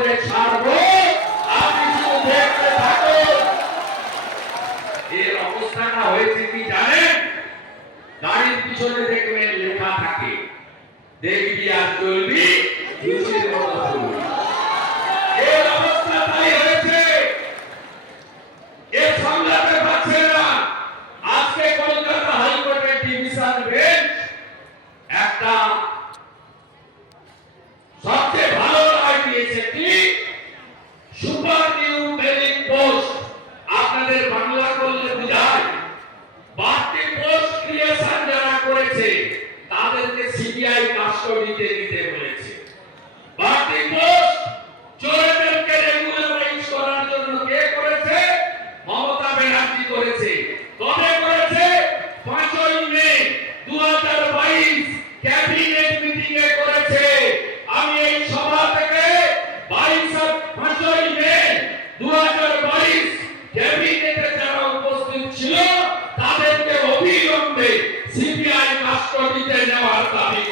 করে ছাড়বো, আপনি শুধু দেখতে থাকুন। এর অবস্থাটা হয়েছে কি জানেন? গাড়ির পিছনে দেখবেন লেখা থাকে, দেখবি আর চলবি, খুশির মতো চলবি। এর অবস্থা তাই হয়েছে। এর সামলাতে পারছে না। আজকে কলকাতা হাইকোর্টের ডিভিশন বেঞ্চ একটা সবচেয়ে ভালো রায় দিয়েছে কি, সুপার নিউমেরিক পোস্ট, আপনাদের বাংলা করলে বুঝায়, বাড়তি পোস্ট ক্রিয়েশন যারা করেছে তাদেরকে সিবিআই কাস্টডিতে দিতে বলেছে। বাড়তি পোস্ট চোরেদেরকে রেগুলারাইজ করার জন্য কে করেছে? মমতা ব্যানার্জি করেছে। কবে করেছে? 5ই মে 2022 ক্যাবিনেট মিটিং এ করেছে। আমি এই সভা থেকে 5ই মে 2022 ক্যাবিনেটে যারা উপস্থিত ছিল তাদেরকে অবিলম্বে সিবিআই কাস্টডিতে নেওয়ার দাবি